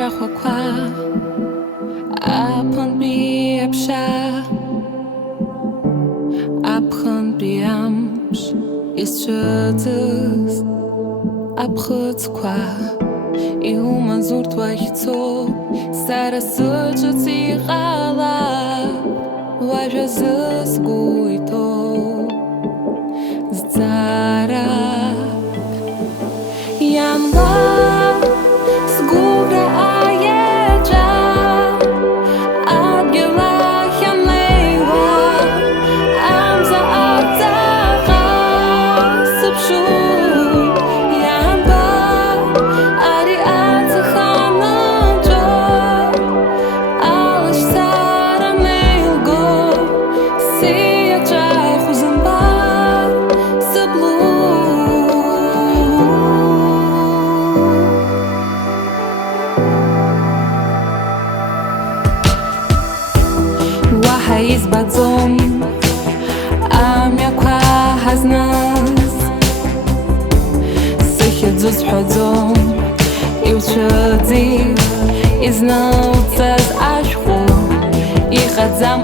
Shahwakwa Upon be Absha Upon be Amsh Is Chutus Abchutzkwa Iuma Zurtwa Hitzo Sara Suchuti Gala Wajazus Guito Zara Yanwa Zgura Ayeja Adgila Hamlewa Amza Abdaga Subshu Yamba Ari Atzahananjo Alish Sara Melgo Sia Chahuzambar Sublu Wahais Badzom Amyakwa Haznas Sikhidzus Hodzom Ilchadi Iznautzaz Ashku Ikhadzam